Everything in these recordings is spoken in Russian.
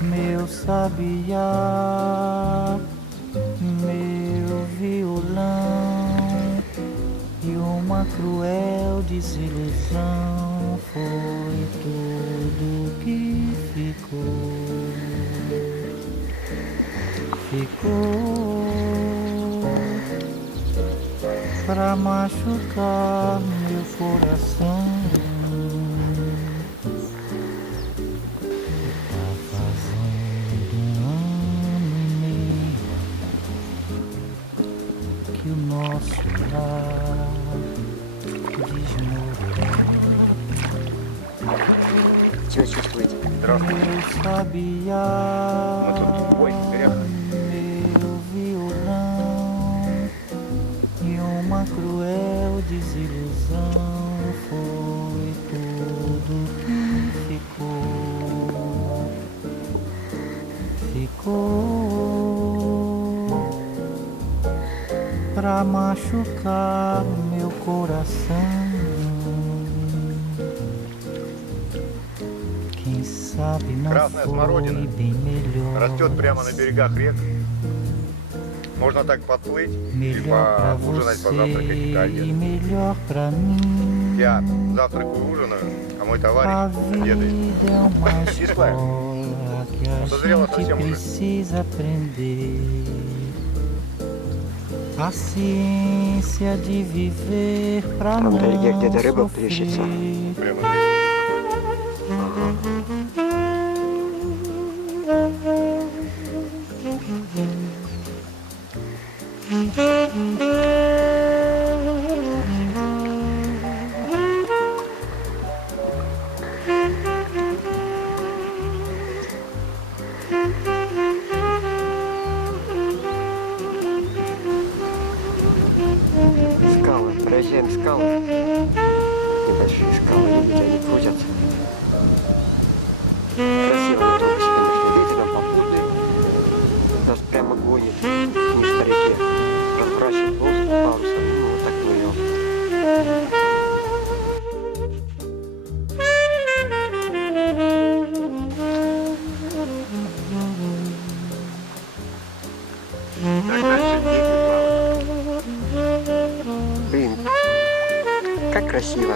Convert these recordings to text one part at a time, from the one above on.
Meu sabiá, meu violão, e uma cruel desilusão foi tudo que ficou pra machucar meu coração. Чего чувствуете? Здравствуйте. Meu sabiá, meu violão, e uma cruel desilusão foi tudo que ficou pra machucar meu coração. Красная смородина растет прямо на берегах рек. Можно так подплыть и поужинать, позавтракать в калье. Я завтракаю, ужинаю, а мой товарищ обедает. Бесплатно. Созрело совсем уже. Там вдалеке где-то рыба плещется. Прямо. Скалы, проезжаем скалы. Небольшие скалы, видите, они крутятся. Красиво, но только сегодняшний ветер нам попутный. Нас прямо гонит вниз по реке. Разворачивает нос парусом, ну вот так плывем. Так дальше дети плавают. Блин, как красиво.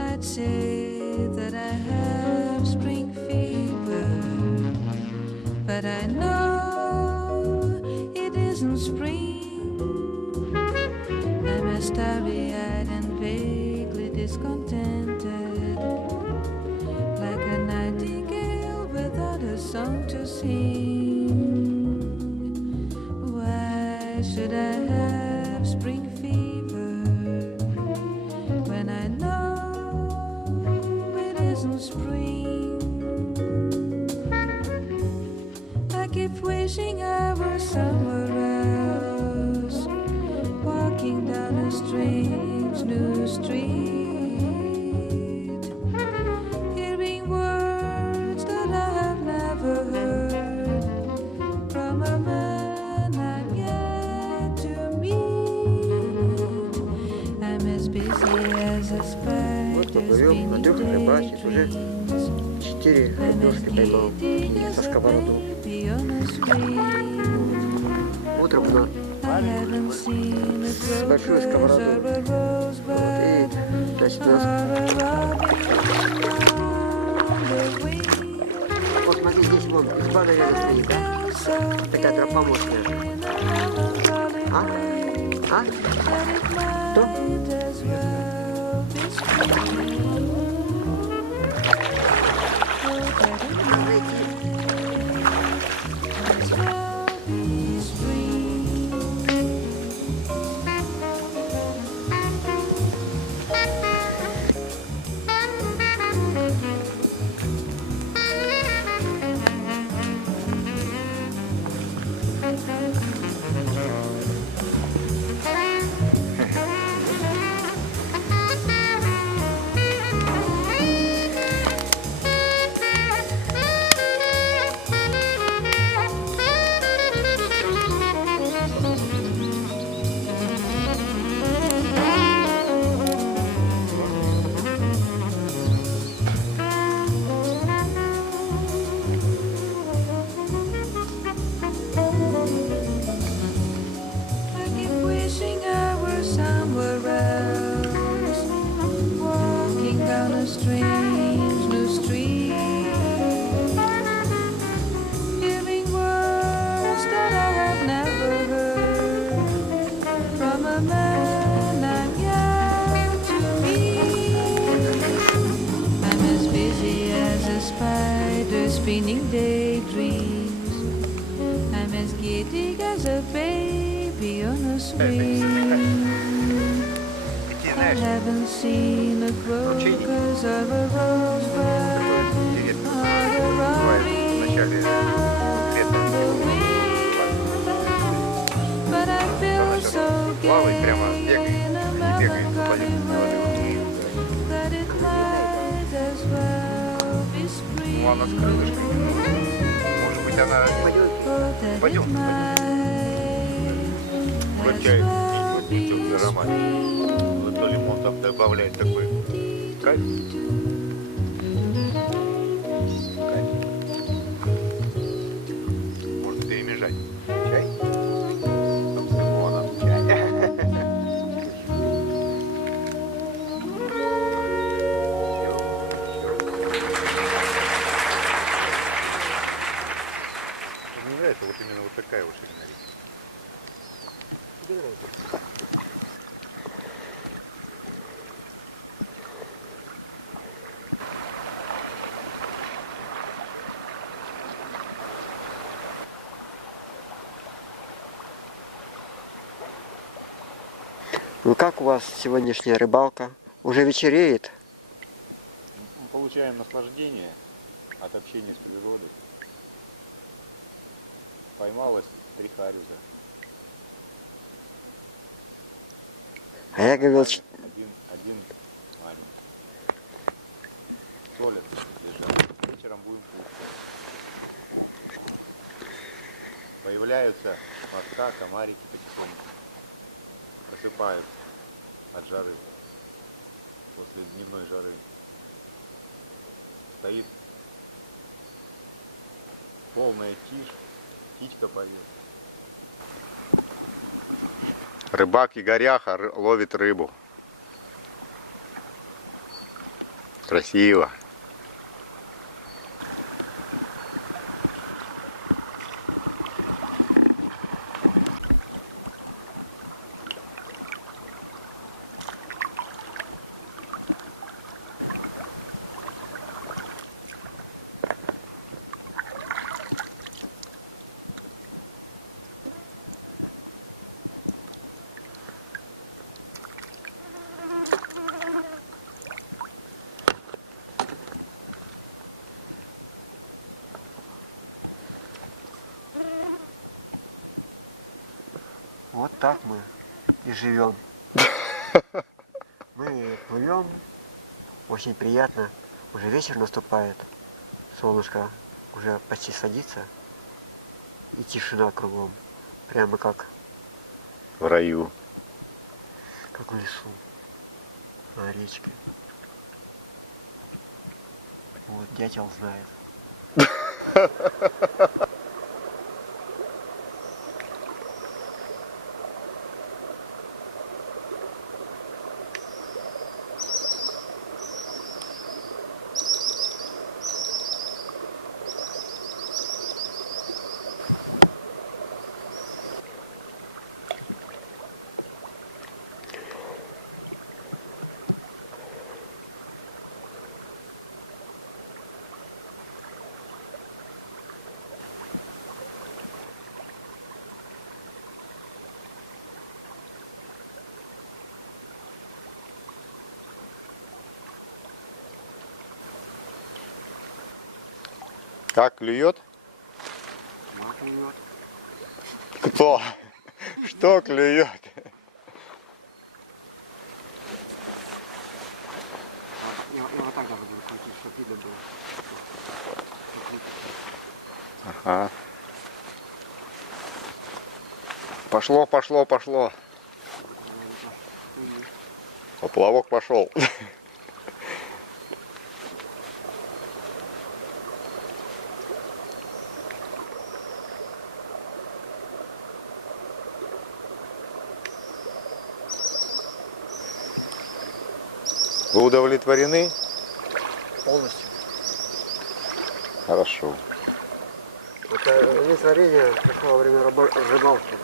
I'd say that I have spring fever, but I know it isn't spring. I'm as starry-eyed and vaguely discontented, like a nightingale without a song to sing. Why should I have spring fever when I know it isn't spring? I keep wishing I were somewhere else, walking down a strange new street, hearing words that I have never heard from a man I've yet to meet. I'm as busy as a Вот spider поплывем, Андрюха spinning рыбачит, уже daydreams. 4 рыбешки поймал со сковородом. Утром с большой сковородой. Вот, и, значит, у нас... Вот смотри, здесь вон изба, наверное, стоит, да? Такая тропа мощная. А? А? Что? Надо найти. spinning daydreams. I'm as giddy as a baby on a swing. Такие, I знаешь, haven't seen a crocus or a rosebud интересно. or a Бывает в robin начале лета. on the wind. But I feel so Плавает прямо, gay бегает. in a И бегает по melancholy поверхности воды. way that it might as well be spring. Ну, она с крылышками. Может быть, она Or that Пойдем, it might as кончает well и be теплый аромат. spring. Зато лимон там добавляет такой кайф. Кайф. Можно перемежать. Чай. С лимоном. Чай. Мне нравится вот именно вот такая вот ширина реки. Ну как у вас сегодняшняя рыбалка? Уже вечереет? Мы получаем наслаждение от общения с природой. Поймалось 3 харюза. А я говорил, Один маленький. Солят лежат. Вечером будем кушать. Появляются мошка, комарики потихоньку. Просыпаются от жары. После дневной жары. Стоит полная тишь. Птичка поет. Рыбак Игоряха ловит рыбу. Красиво. вот так мы и живем. Мы плывем, очень приятно. Уже вечер наступает, солнышко уже почти садится, и тишина кругом. Прямо как В раю. в лесу, на речке. Вот дятел знает. Как клюет? Клюет. Кто? Что клюет? И вот так даже будет крутить, чтобы видно было. Ага. Пошло, пошло, пошло. Поплавок пошел. Вы удовлетворены? Полностью. Хорошо. Это удовлетворение пришло во время рыбалки.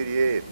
сереет.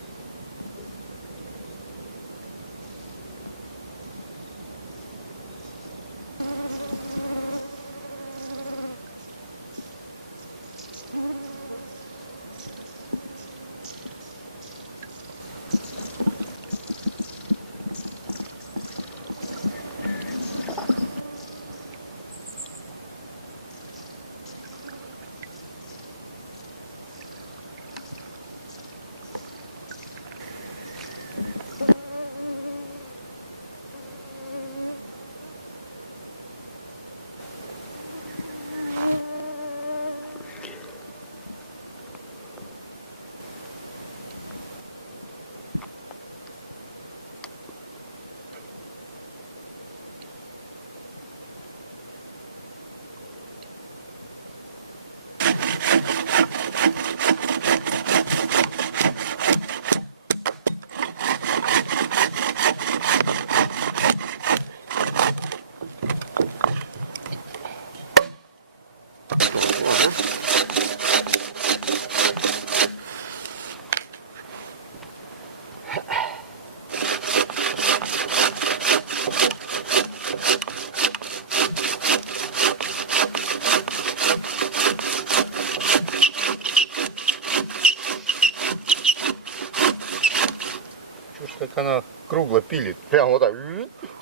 Как она кругло пилит. Прям вот так.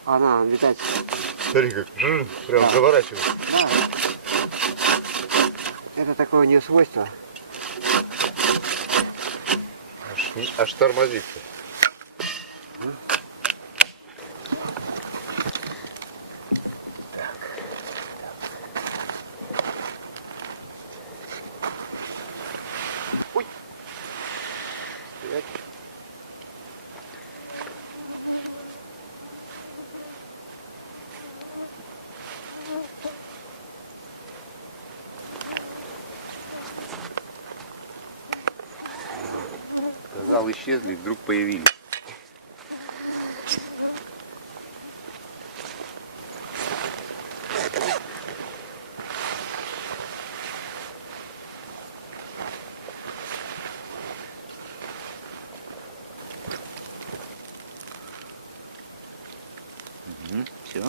Она, видать, Смотри, как прям заворачивает. да. Это такое не свойство. Аж тормозится. Ой. Стоять. Сказал, исчезли, вдруг появились. Все.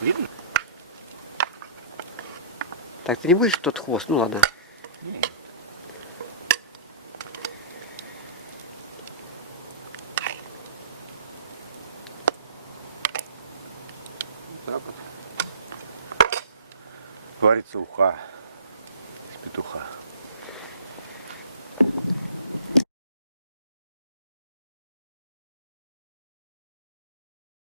Видно? Так, ты не будешь тот хвост? Ну ладно. Не. Так вот. Варится уха.